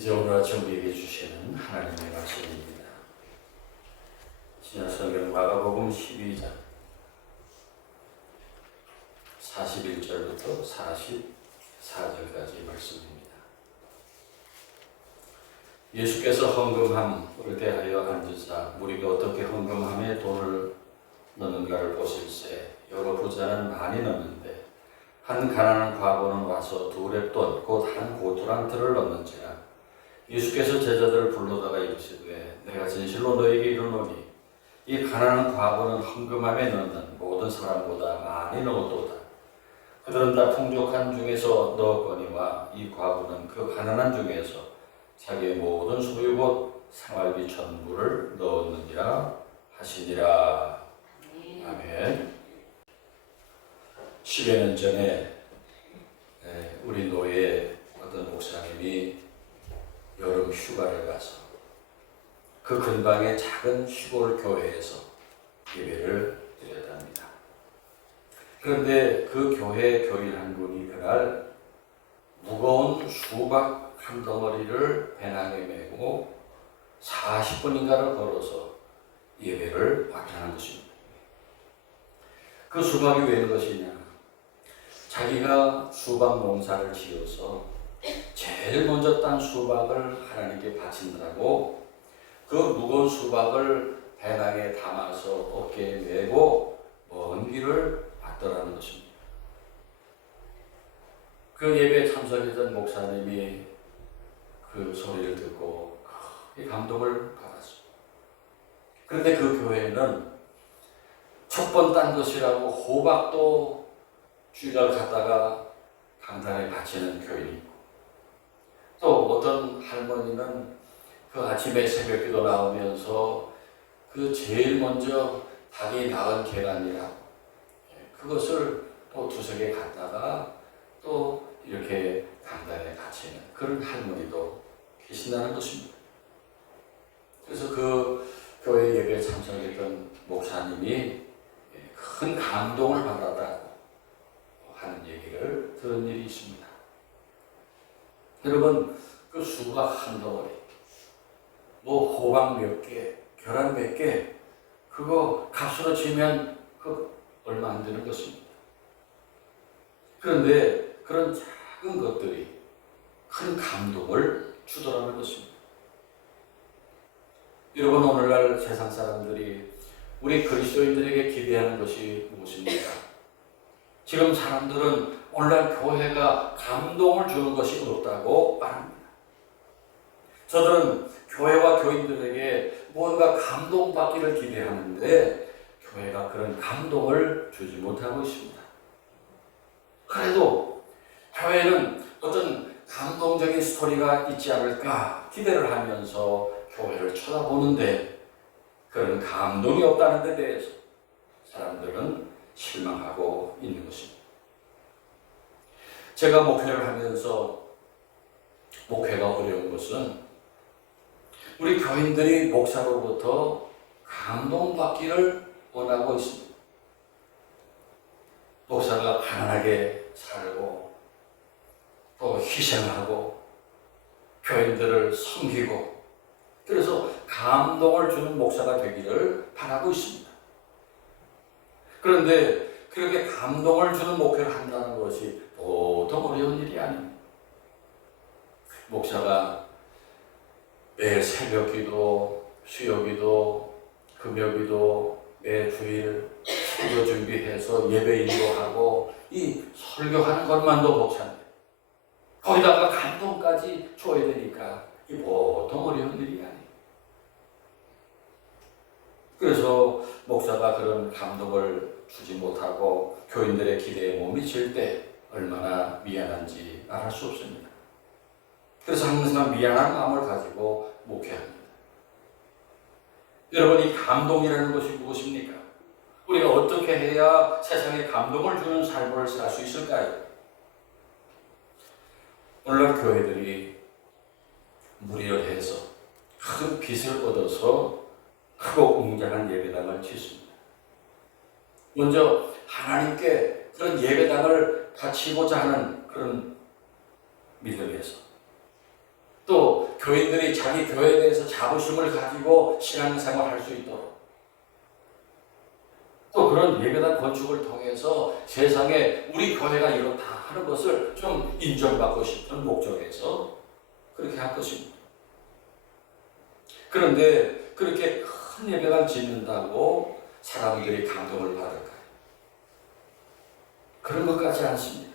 이제 오늘 아침 우리에게 주시는 하나님의 말씀입니다. 신약성경 마가복음 12장 41절부터 44절까지 말씀입니다. 예수께서 헌금함을 대하여 앉으사 무리가 어떻게 헌금함에 돈을 넣는가를 보실세. 여러 부자는 많이 넣는데 한 가난한 과부는 와서 두 렙돈 곧 한 고토란트를 넣는지라. 예수께서 제자들을 불러다가 이르시되 내가 진실로 너희에게 이르노니 이 가난한 과부는 헌금함에 넣는 모든 사람보다 많이 넣었도다. 그들은 다 풍족한 중에서 넣었거니와 이 과부는 그 가난한 중에서 자기의 모든 소유 곧 생활비 전부를 넣었느니라 하시니라. 아멘. 10여 년 전에 우리 노예 어떤 목사님이 여름 휴가를 가서 그 근방의 작은 시골 교회에서 예배를 드렸답니다. 그런데 그 교회 교인 한 분이 그날 무거운 수박 한 덩어리를 배낭에 메고 40분인가를 걸어서 예배를 받게 것입니다. 그 수박이 왜 것이냐? 자기가 수박 농사를 지어서 제일 먼저 딴 수박을 하나님께 바친다고 그 무거운 수박을 배낭에 담아서 어깨에 메고 먼 길을 받더라는 것입니다. 그 예배에 참석했던 목사님이 그 소리를 듣고 크게 감동을 받았습니다. 그런데 그 교회에는 첫 번 딴 것이라고 호박도 쥐가 갖다가 강단에 바치는 교인이 있고, 또 어떤 할머니는 그 아침에 새벽기도 나오면서 그 제일 먼저 닭이 낳은 계란이라고 그것을 또 두세 개 갖다가 또 이렇게 강단에 바치는 그런 할머니도 계신다는 것입니다. 그래서 그 교회 예배에 참석했던 목사님이 큰 감동을 받았다고 하는 얘기를 들은 일이 있습니다. 여러분, 그 수박 한 덩어리, 뭐 호박 몇 개, 계란 몇 개, 그거 값으로 치면 그 얼마 안 되는 것입니다. 그런데 그런 작은 것들이 큰 감동을 주더라는 것입니다. 여러분, 오늘날 세상 사람들이 우리 그리스도인들에게 기대하는 것이 무엇입니까? 지금 사람들은 오늘날 교회가 감동을 주는 것이 없다고 말합니다. 저들은 교회와 교인들에게 뭔가 감동받기를 기대하는데 교회가 그런 감동을 주지 못하고 있습니다. 그래도 교회는 어떤 감동적인 스토리가 있지 않을까 기대를 하면서 교회를 쳐다보는데 그런 감동이 없다는 데 대해서 사람들은 실망하고 있는 것입니다. 제가 목회를 하면서 목회가 어려운 것은 우리 교인들이 목사로부터 감동받기를 원하고 있습니다. 목사가 가난하게 살고 또 희생하고 교인들을 섬기고 그래서 감동을 주는 목사가 되기를 바라고 있습니다. 그런데 그렇게 감동을 주는 목회를 한다는 것이 보통 어려운 일이 아닙니다. 목사가 매일 새벽기도, 수요기도, 금요기도, 매 주일 설교 준비해서 예배 인도하고 이 설교하는 것만도 벅찬데 거기다가 감동까지 줘야 되니까 이 보통 어려운 일이 아니에요. 그래서 목사가 그런 감동을 주지 못하고 교인들의 기대에 못 미칠 때 얼마나 미안한지 말할 수 없습니다. 그래서 항상 미안한 마음을 가지고 목회합니다. 여러분, 이 감동이라는 것이 무엇입니까? 우리가 어떻게 해야 세상에 감동을 주는 삶을 살 수 있을까요? 오늘날 교회들이 무리를 해서 큰 빚을 얻어서 크고 웅장한 예배당을 짓습니다. 먼저 하나님께 그런 예배당을 바치고자 하는 그런 믿음에서 또 교인들이 자기 교회에 대해서 자부심을 가지고 신앙생활 할 수 있도록, 또 그런 예배당 건축을 통해서 세상에 우리 교회가 이렇다 하는 것을 좀 인정받고 싶은 목적에서 그렇게 할 것입니다. 그런데 그렇게 큰 예배당 짓는다고 사람들이 감동을 받을까요? 그런 것 같지 않습니다.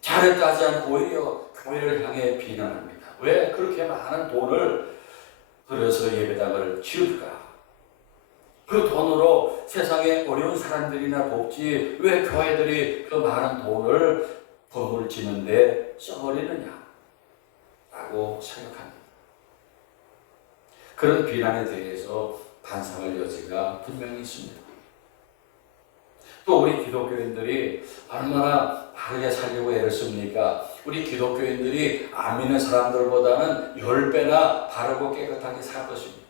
잘했다 하지 않고 오히려 교회를 향해 비난합니다. 왜 그렇게 많은 돈을 들여서 예배당을 지을까? 그 돈으로 세상에 어려운 사람들이나 돕지 왜 교회들이 그 많은 돈을 건물 짓는데 써버리느냐? 라고 생각합니다. 그런 비난에 대해서 반성할 여지가 분명히 있습니다. 또 우리 기독교인들이 얼마나 바르게 살려고 애를 씁니까? 우리 기독교인들이 안 믿는 사람들보다는 10배나 바르고 깨끗하게 살 것입니다.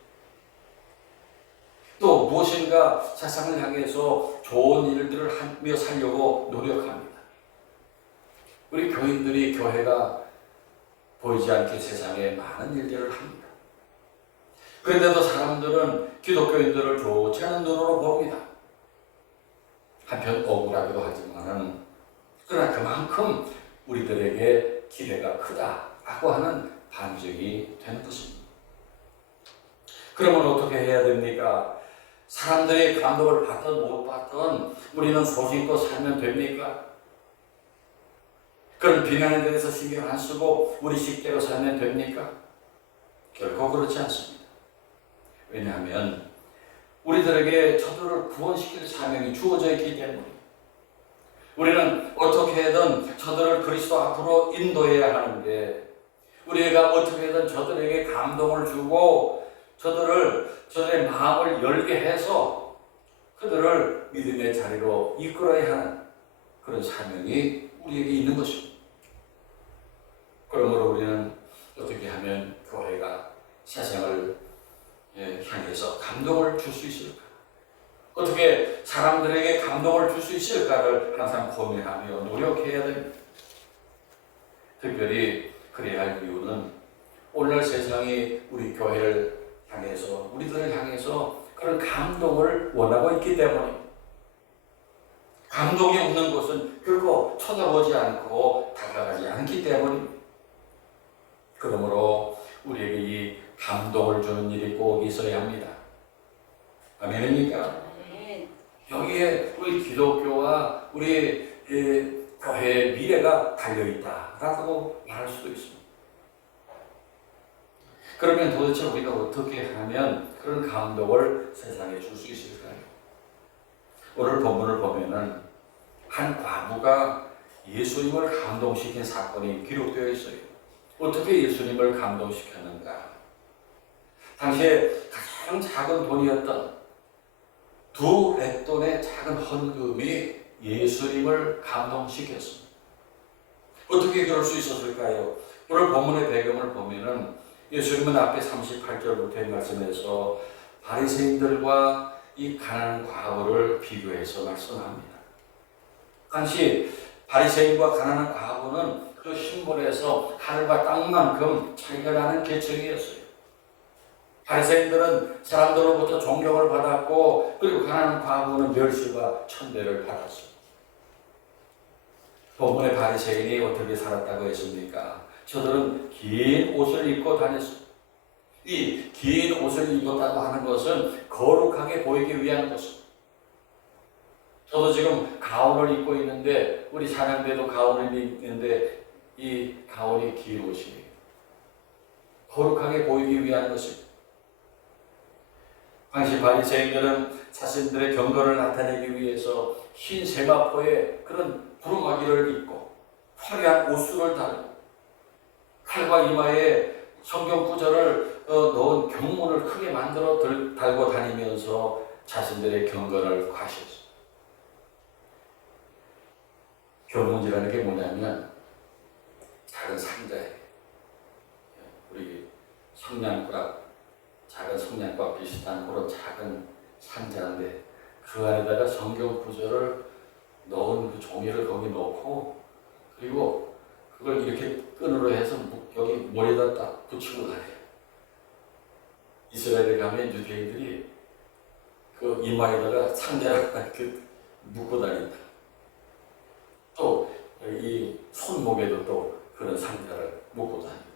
또 무엇인가 세상을 향해서 좋은 일들을 하며 살려고 노력합니다. 우리 교인들이 교회가 보이지 않게 세상에 많은 일들을 합니다. 그런데도 사람들은 기독교인들을 좋지 않은 눈으로 봅니다. 한편 억울하기도 하지만은 그러나 그만큼 우리들에게 기대가 크다라고 하는 반증이 되는 것입니다. 그러면 어떻게 해야 됩니까? 사람들의 감동을 받든 못 받든 우리는 소신껏 살면 됩니까? 그런 비난에 대해서 신경 안 쓰고 우리 식대로 살면 됩니까? 결코 그렇지 않습니다. 왜냐하면 우리들에게 저들을 구원시킬 사명이 주어져 있기 때문에 우리는 어떻게든 저들을 그리스도 앞으로 인도해야 하는데 우리가 어떻게든 저들에게 감동을 주고 저들의 마음을 열게 해서 그들을 믿음의 자리로 이끌어야 하는 그런 사명이 우리에게 있는 것입니다. 그러므로 우리는 어떻게 하면 교회가 세상을 향해서 감동을 줄 수 있을까? 어떻게 사람들에게 감동을 줄 수 있을까를 항상 고민하며 노력해야 됩니다. 특별히 그래야 할 이유는 오늘날 세상이 우리 교회를 향해서 우리들을 향해서 그런 감동을 원하고 있기 때문에 감동이 없는 것은 결코 쳐다보지 않고 다가가지 않기 때문입니다. 그러므로 우리에게 이 감동을 주는 일이 꼭 있어야 합니다. 아멘입니까? 여기에 우리 기독교와 우리 교회의 미래가 달려있다라고 말할 수도 있습니다. 그러면 도대체 우리가 어떻게 하면 그런 감동을 세상에 줄 수 있을까요? 오늘 본문을 보면은 한 과부가 예수님을 감동시킨 사건이 기록되어 있어요. 어떻게 예수님을 감동시켰는가? 당시에 가장 작은 돈이었던 2렛돈의 작은 헌금이 예수님을 감동시켰습니다. 어떻게 그럴 수 있었을까요? 오늘 본문의 배경을 보면은 예수님은 앞에 38절부터의 말씀에서 바리새인들과 이 가난한 과부를 비교해서 말씀합니다. 당시 바리새인과 가난한 과부는 그 신분에서 하늘과 땅만큼 차이가 나는 계층이었어요. 바리새인들은 사람들로부터 존경을 받았고 그리고 가난한 과부는 멸시와 천대를 받았습니다. 본문의 바리새인이 어떻게 살았다고 했습니까? 저들은 긴 옷을 입고 다녔습니다. 이 긴 옷을 입었다고 하는 것은 거룩하게 보이기 위한 것입니다. 저도 지금 가운을 입고 있는데 우리 사냥대도 가운을 입는데 이 가운이 긴 옷이에요. 거룩하게 보이기 위한 것입니다. 당시 바리새인들은 자신들의 경건을 나타내기 위해서 흰 세마포에 그런 두루마기를 입고 화려한 옷수를 달고 칼과 이마에 성경 구절을 넣은 경문을 크게 만들어 달고 다니면서 자신들의 경건을 과시했습니다. 경문이라는 게 뭐냐면 작은 상자예요. 우리 성냥과 작은 성냥과 비슷한 그런 작은 상자인데 그 안에다가 성경 구절을 넣은 그 종이를 거기 넣고 그리고 그걸 이렇게 끈으로 해서 여기 머리에다 상자로 딱 붙이고 다녀요. 이스라엘에 가면 유대인들이 그 이마에다가 상자를 이렇게 묶고 다닌다. 또 이 손목에도 또 그런 상자를 묶고 다닌다.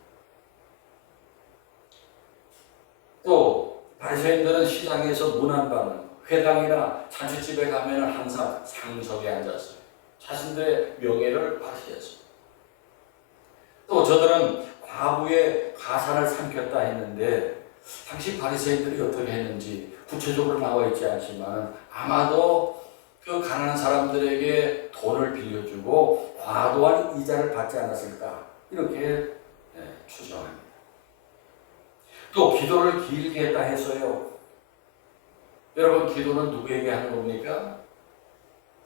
또 바리새인들은 시장에서 문 안 받는 회당이나 잔치집에 가면 항상 상석에 앉았어요. 자신들의 명예를 과시했어요. 또 저들은 과부의 가산을 삼켰다 했는데 당시 바리새인들이 어떻게 했는지 구체적으로 나와 있지 않지만 아마도 그 가난한 사람들에게 돈을 빌려주고 과도한 이자를 받지 않았을까 이렇게 추정합니다. 또 기도를 길게 했다 해서요. 여러분 기도는 누구에게 하는 겁니까?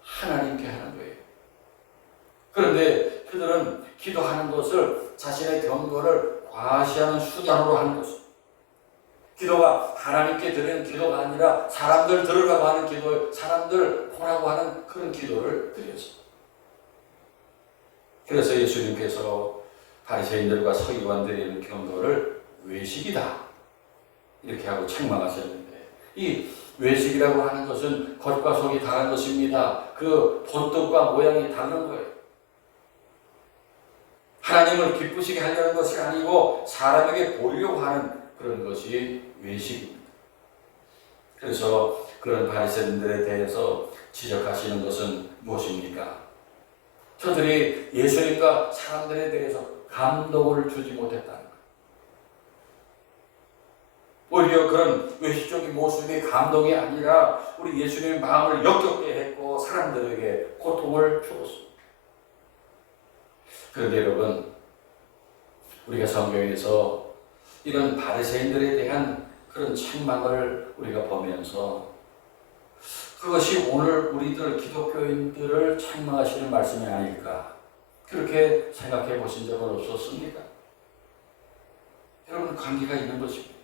하나님께 하는 거예요. 그런데 그들은 기도하는 것을 자신의 경건을 과시하는 수단으로 하는 것입니다. 기도가 하나님께 드리는 기도가 아니라 사람들 들으라고 하는 기도, 사람들 보라고 하는 그런 기도를 드렸습니다. 그래서 예수님께서 바리새인들과 서기관들이 있는 경도를 외식이다 이렇게 하고 책망하셨는데, 이 외식이라고 하는 것은 겉과 속이 다른 것입니다. 그 본뜻과 모양이 다른 거예요. 하나님을 기쁘시게 하려는 것이 아니고 사람에게 보이려고 하는 그런 것이 외식입니다. 그래서 그런 바리새인들에 대해서 지적하시는 것은 무엇입니까? 저들이 예수님과 사람들에 대해서 감동을 주지 못했다는 것. 오히려 그런 외식적인 모습이 감동이 아니라 우리 예수님의 마음을 역겹게 했고 사람들에게 고통을 주었습니다. 그런데 여러분, 우리가 성경에서 이런 바리새인들에 대한 그런 책망을 우리가 보면서 그것이 오늘 우리들 기독교인들을 책망하시는 말씀이 아닐까 그렇게 생각해 보신 적은 없었습니다. 여러분, 관계가 있는 것입니다.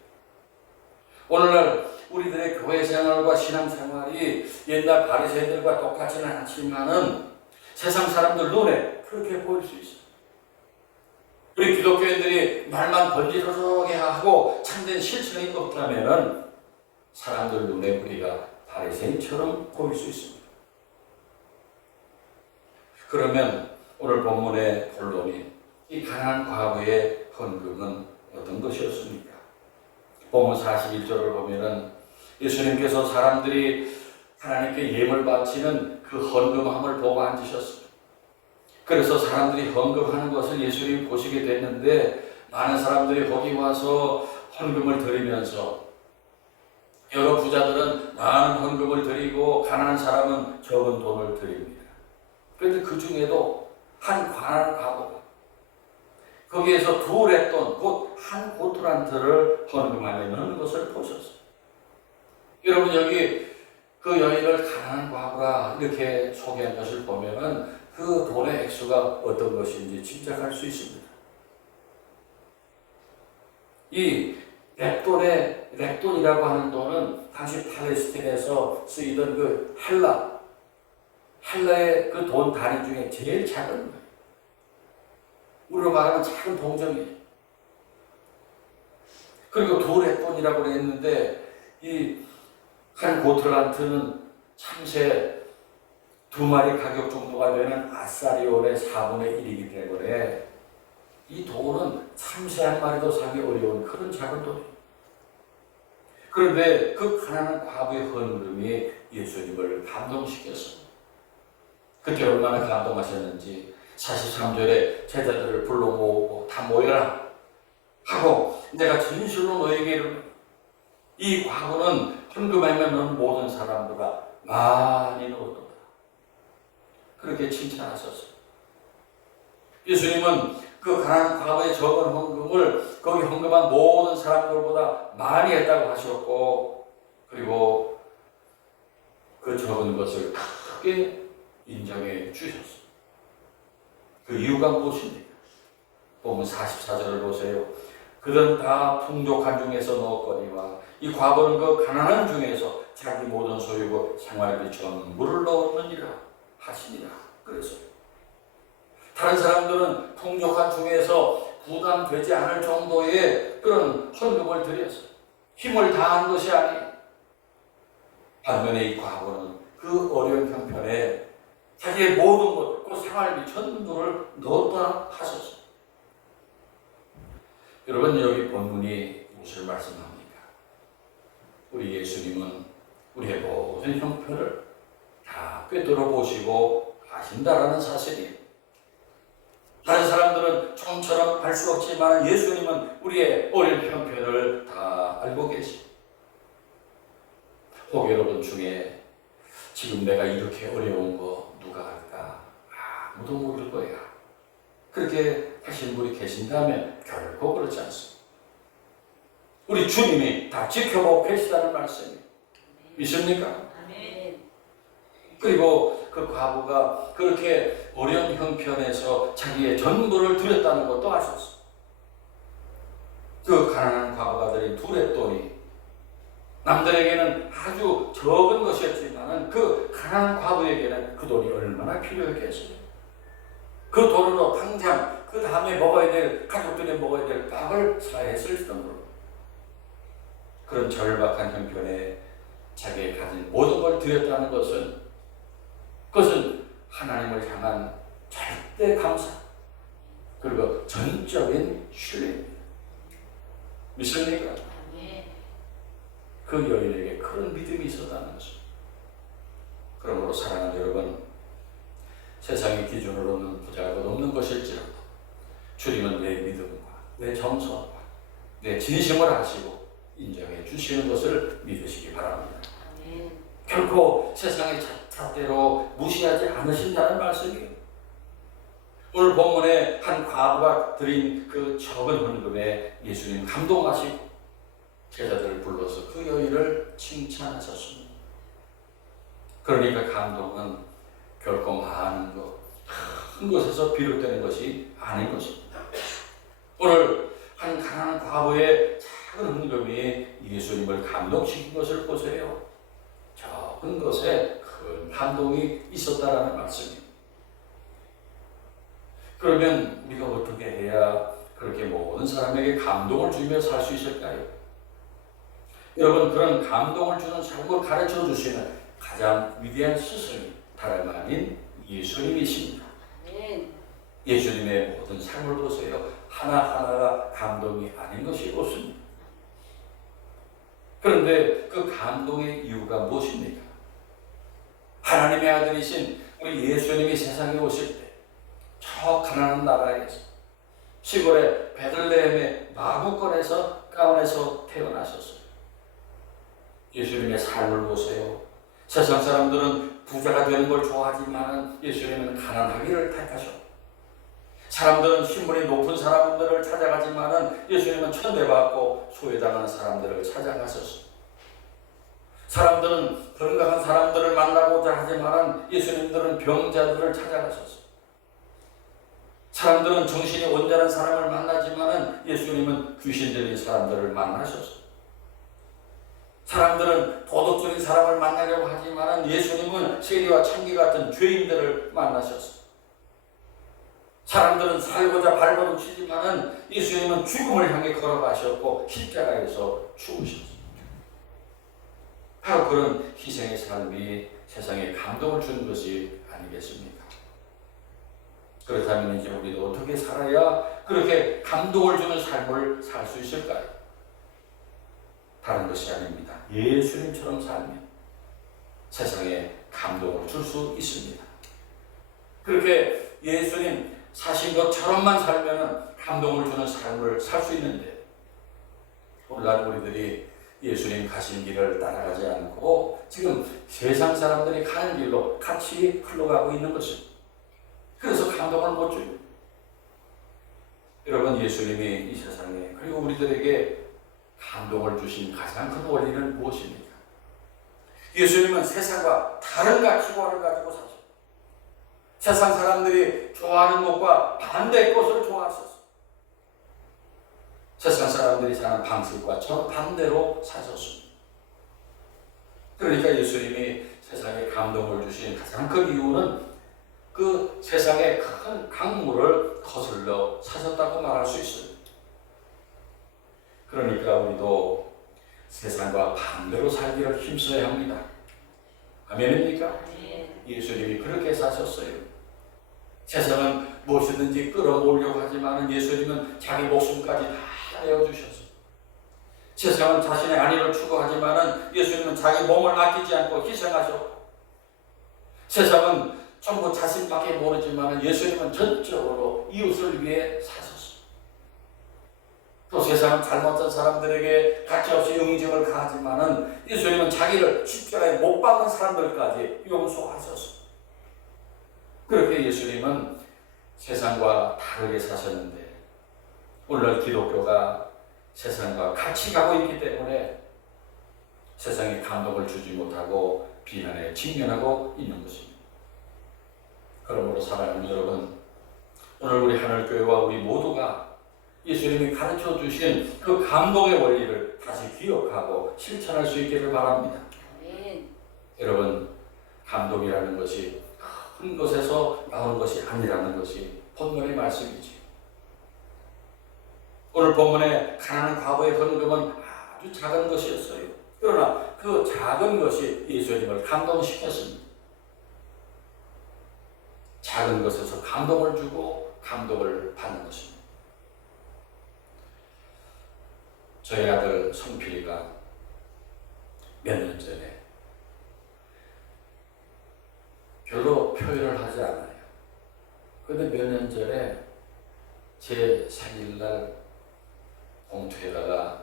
오늘날 우리들의 교회 생활과 신앙 생활이 옛날 바리새인들과 똑같지는 않지만은 세상 사람들 눈에 그렇게 보일 수 있어요. 우리 기독교인들이 말만 번지르르하게 하고 참된 실천이 없다면 사람들 눈에 우리가 바리새인처럼 보일 수 있습니다. 그러면 오늘 본문의 본론인 이 가난한 과부의 헌금은 어떤 것이었습니까? 본문 41절을 보면은 예수님께서 사람들이 하나님께 예물 바치는 그 헌금함을 보고 앉으셨습니다. 그래서 사람들이 헌금하는 것을 예수님이 보시게 됐는데 많은 사람들이 거기 와서 헌금을 드리면서 여러 부자들은 많은 헌금을 드리고 가난한 사람은 적은 돈을 드립니다. 그런데 그 중에도 한 가난한 과부가 거기에서 두 렛돈, 곧 한 고토란트를 헌금하며 넣는 것을 보셨어요. 여러분, 여기 그 여인을 가난한 과부라 이렇게 소개한 것을 보면은 그 돈의 액수가 어떤 것인지 짐작할 수 있습니다. 이 렙돈이라고 하는 돈은 당시 팔레스틴에서 쓰이던 그 헬라의 그 돈 단위 중에 제일 작은 거예요. 우리로 말하면 작은 동정이에요. 그리고 두 렙돈이라고 했는데 이 한 고틀란트는 참새 2마리 가격 정도가 되는 아사리온의 4분의 1이기 때문에 이 돈은 참새 한 마리도 사기 어려운 그런 작은 돈이에요. 그런데 그 가난한 과부의 헌금이 예수님을 감동시켰습니다. 그때 얼마나 감동하셨는지 43절에 제자들을 불러 모으고 다 모여라 하고 내가 진실로 너에게 이르노니 이 과부는 헌금하며 넣은 모든 사람보다 많이 넣었도다. 그렇게 칭찬하셨어요. 예수님은 그 가난한 과부의 적은 헌금을 거기 헌금한 모든 사람들보다 많이 했다고 하셨고, 그리고 그 적은 것을 크게 인정해 주셨어요. 그 이유가 무엇입니까? 보면 44절을 보세요. 그들은 다 풍족한 중에서 넣었거니와 이 과부는 그 가난한 중에서 자기 모든 소유고 생활비 전부를 넣었느니라 하시니라. 그래서 다른 사람들은 풍족한 중에서 부담되지 않을 정도의 그런 헌금을 드려서 힘을 다한 것이 아니에요. 반면에 이 과부는 그 어려운 형편에 자기의 모든 것, 그 생활비 전부를 넣었다 하셨어요. 여러분, 여기 본문이 무엇을 말씀합니까? 우리 예수님은 우리의 모든 형편을 다 꿰뚫어 보시고 아신다라는 사실이에요. 다른 사람들은 좀처럼 알 수 없지만 예수님은 우리의 어려운 형편을 다 알고 계십니다. 혹 여러분 중에 지금 내가 이렇게 어려운 거 누가 할까? 아무도 모를 거야. 그렇게 하신 분이 계신다면 결코 그렇지 않습니다. 우리 주님이 다 지켜보고 계시다는 말씀이에요. 믿습니까? 아멘. 그리고 그 과부가 그렇게 어려운 형편에서 자기의 전부를 드렸다는 것도 아셨어요. 그 가난한 과부가 드린 둘의 돈이 남들에게는 아주 적은 것이었지만 그 가난한 과부에게는 그 돈이 얼마나 필요했겠어요. 그 돈으로 당장 그 다음에 먹어야 될, 가족들이 먹어야 될 밥을 사야 했을 정도로 그런 절박한 형편에 자기의 가진 모든 걸 드렸다는 것은, 그것은 하나님을 향한 절대 감사 그리고 전적인 신뢰입니다. 믿습니까? 그 여인에게 그런 믿음이 있었다는 것입니다. 그러므로 사랑하는 여러분, 세상의 기준으로는 부자가 없는 것일지라도 주님은 내 믿음과 내 정성과 내 진심을 아시고 인정해 주시는 것을 믿으시기 바랍니다. 결코 세상의 잣대로 무시하지 않으신다는 말씀이에요. 오늘 본문에 한 과부가 드린 그 적은 헌금에 예수님 감동하시고 제자들을 불러서 그 여인을 칭찬하셨습니다. 그러니까 감동은 결코 많은 것, 큰 것에서 비롯되는 것이 아닌 것입니다. 오늘 한 가난한 과부의 작은 헌금이 예수님을 감동시킨 것을 보세요. 적은 것에 큰 감동이 있었다라는 말씀입니다. 그러면 우리가 어떻게 해야 그렇게 모든 사람에게 감동을 주며 살 수 있을까요? 여러분, 그런 감동을 주는 삶을 가르쳐 주시는 가장 위대한 스승이 다름 아닌 예수님이십니다. 예수님의 모든 삶을 보세요. 하나하나가 감동이 아닌 것이 없습니다. 그런데 그 감동의 이유가 무엇입니까? 하나님의 아들이신 우리 예수님이 세상에 오실 때 저 가난한 나라에서 시골의 베들레헴의 마구간에서 가운에서 태어나셨어요. 예수님의 삶을 보세요. 세상 사람들은 부자가 되는 걸 좋아하지만 예수님은 가난하기를 택하셨고, 사람들은 신분이 높은 사람들을 찾아가지만 예수님은 천대받고 소외당하는 사람들을 찾아가셨어요. 사람들은 건강한 사람들을 만나고자 하지만 예수님들은 병자들을 찾아가셨어요. 사람들은 정신이 온전한 사람을 만나지만 예수님은 귀신 들린 사람들을 만나셨어요. 사람들은 도덕적인 사람을 만나려고 하지만 예수님은 세리와 창기 같은 죄인들을 만나셨어요. 사람들은 살고자 발버둥치지만 예수님은 죽음을 향해 걸어가셨고 십자가에서 죽으셨어요. 바로 그런 희생의 삶이 세상에 감동을 주는 것이 아니겠습니까? 그렇다면 이제 우리도 어떻게 살아야 그렇게 감동을 주는 삶을 살 수 있을까요? 다른 것이 아닙니다. 예수님처럼 살면 세상에 감동을 줄 수 있습니다. 그렇게 예수님 사신 것처럼만 살면 감동을 주는 삶을 살 수 있는데, 오늘날 우리들이 예수님 가신 길을 따라가지 않고 지금 세상 사람들이 가는 길로 같이 흘러가고 있는 것입니다. 그래서 감동을 못 줘요. 여러분, 예수님이 이 세상에 그리고 우리들에게 감동을 주신 가장 큰 원리는 무엇입니까? 예수님은 세상과 다른 가치관을 가지고 사셨어요. 세상 사람들이 좋아하는 것과 반대의 것을 좋아하셨어요. 세상 사람들이 사는 방식과 정반대로 사셨습니다. 그러니까 예수님이 세상에 감동을 주신 가장 큰 이유는 그 세상의 큰 강물을 거슬러 사셨다고 말할 수 있습니다. 그러니까 우리도 세상과 반대로 살기를 힘써야 합니다. 아멘입니까? 예수님이 그렇게 사셨어요. 세상은 무엇이든지 끌어모으려고 하지만 예수님은 자기 목숨까지 다 내어주셨어요. 세상은 자신의 안위를 추구하지만 예수님은 자기 몸을 아끼지 않고 희생하셨고, 세상은 전부 자신밖에 모르지만 예수님은 전적으로 이웃을 위해 사셨어요. 또 세상은 잘못한 사람들에게 가치없이 영의정을 가하지만 예수님은 자기를 십자가에 못 박는 사람들까지 용서하셨어요. 그렇게 예수님은 세상과 다르게 사셨는데, 오늘날 기독교가 세상과 같이 가고 있기 때문에 세상에 감동을 주지 못하고 비난에 직면하고 있는 것입니다. 그러므로 사랑하는 여러분, 오늘 우리 하늘교회와 우리 모두가 예수님이 가르쳐 주신 그 감동의 원리를 다시 기억하고 실천할 수 있기를 바랍니다. 여러분, 감동이라는 것이 큰 것에서 나오는 것이 아니라는 것이 본문의 말씀이지. 오늘 본문에 가난한 과부의 헌금은 아주 작은 것이었어요. 그러나 그 작은 것이 예수님을 감동시켰습니다. 작은 것에서 감동을 주고 감동을 받는 것입니다. 저희 아들 성필이가 몇 년 전에 별로 표현을 하지 않아요. 그런데 몇 년 전에 제 생일날 봉투에다가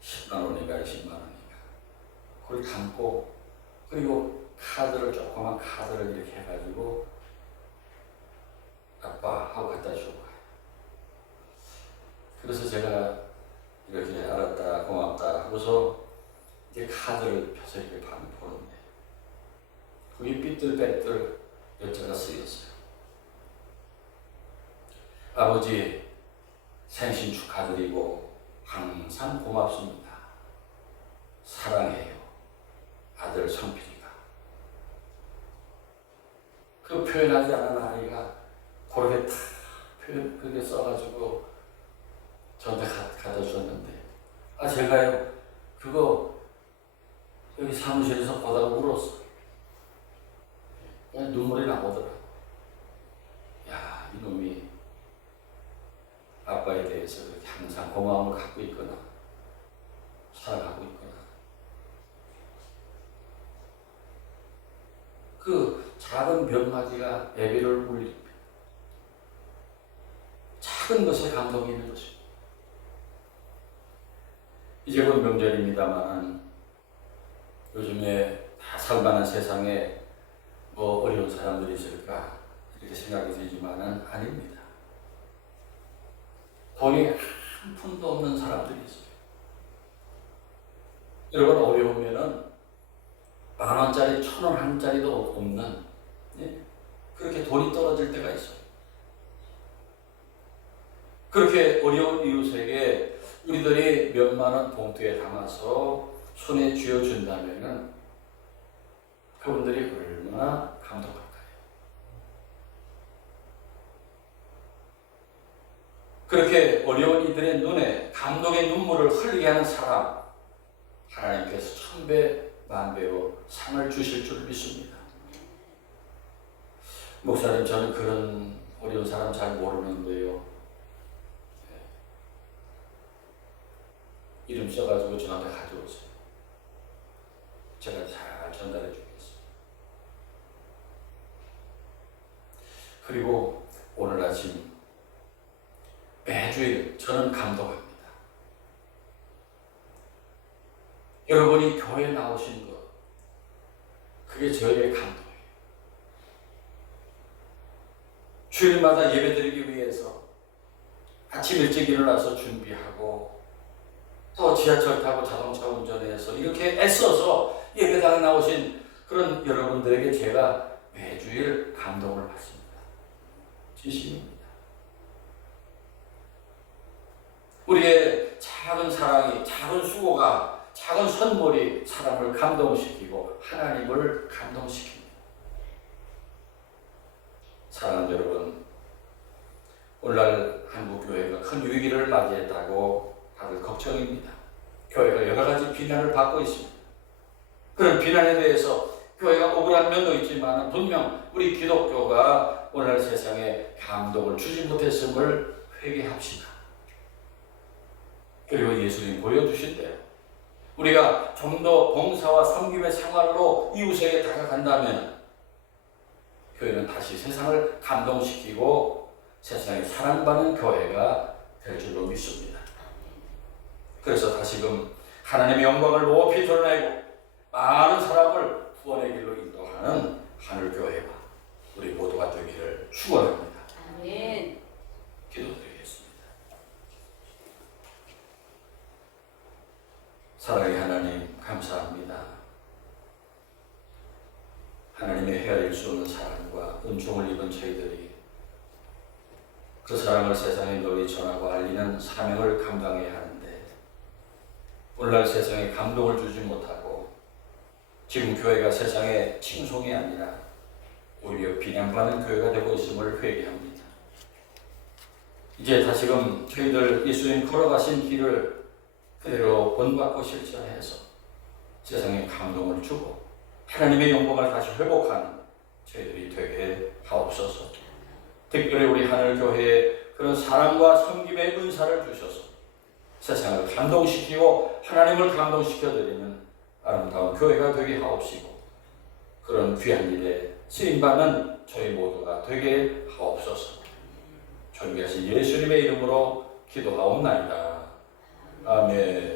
10만 원인가 20만 원인가 그걸 담고, 그리고 카드를, 조그만 카드를 이렇게 해가지고 아빠 하고 갖다 주고 가요. 그래서 제가 이렇게 알았다, 고맙다 하고서 이제 카드를 펴서 이렇게 보는데 거기 삐뚤빼뚤 몇 자가 쓰였어요. 아버지 생신 축하드리고 항상 고맙습니다. 사랑해요. 아들 성필이가. 그 표현하지 않은 아이가 그렇게 다 표현 그렇게 써가지고 저한테 갖다 줬는데, 제가요 그거 여기 사무실에서 보다가 울었어요. 그냥 눈물이 나오더라고요. 야, 이놈이 아빠에 대해서 그렇게 항상 고마움을 갖고 있거나 사랑하고 있거나, 그 작은 벼가지가 애비를 울립니다. 작은 것에 감동이 있는 것입니다. 이제 곧 명절입니다만 요즘에 다 살만한 세상에 뭐 어려운 사람들이 있을까 이렇게 생각이 들지만은 아닙니다. 돈이 한 푼도 없는 사람들이 있어요. 여러분, 어려우면은 10,000원짜리 1,000원 도 없는, 그렇게 돈이 떨어질 때가 있어요. 그렇게 어려운 이웃에게 우리들이 몇만 원 봉투에 담아서 손에 쥐어준다면은 그분들이 얼마나 감동할까요? 그렇게 어려운 이들의 눈에 감동의 눈물을 흘리게 하는 사람, 하나님께서 1000배, 10,000배로 상을 주실 줄 믿습니다. 목사님, 저는 그런 어려운 사람 잘 모르는데요. 이름 써가지고 저한테 가져오세요. 제가 잘 전달해 주겠습니다. 그리고 오늘 아침 매주일 저는 감동합니다. 여러분이 교회에 나오신 것, 그게 저희의 감동이에요. 주일마다 예배드리기 위해서 아침 일찍 일어나서 준비하고 또 지하철 타고 자동차 운전해서 이렇게 애써서 예배당에 나오신 그런 여러분들에게 제가 매주일 감동을 받습니다. 진심입니다. 우리의 작은 사랑이, 작은 수고가, 작은 선물이 사람을 감동시키고 하나님을 감동시킵니다. 사랑하는 여러분, 오늘날 한국교회가 큰 위기를 맞이했다고 다들 걱정입니다. 교회가 여러 가지 비난을 받고 있습니다. 그런 비난에 대해서 교회가 억울한 면도 있지만 분명 우리 기독교가 오늘날 세상에 감동을 주지 못했음을 회개합시다. 그리고 예수님 보여주신 대로 우리가 좀 더 봉사와 섬김의 생활로 이웃에게 다가간다면 교회는 다시 세상을 감동시키고 세상에 사랑받는 교회가 될 줄로 믿습니다. 그래서 다시금 하나님의 영광을 높이 드러내고 많은 사람을 구원의 길로 인도하는 하늘교회가 우리 모두가 되기를 축원합니다. 아멘. 기도드리겠습니다. 사랑의 하나님, 감사합니다. 하나님의 헤아릴 수 없는 사랑과 은총을 입은 저희들이 그 사랑을 세상에 널리 전하고 알리는 사명을 감당해야 하는데 오늘날 세상에 감동을 주지 못하고 지금 교회가 세상에 칭송이 아니라 오히려 비난받는 교회가 되고 있음을 회개합니다. 이제 다시금 저희들 예수님 걸어가신 길을 그대로 본받고 실천해서 세상에 감동을 주고 하나님의 영광을 다시 회복하는 저희들이 되게 하옵소서. 특별히 우리 하늘교회에 그런 사랑과 섬김의 은사를 주셔서 세상을 감동시키고 하나님을 감동시켜드리는 아름다운 교회가 되게 하옵시고 그런 귀한 일에 쓰임받는 저희 모두가 되게 하옵소서. 존귀하신 예수님의 이름으로 기도하옵나이다. 아멘.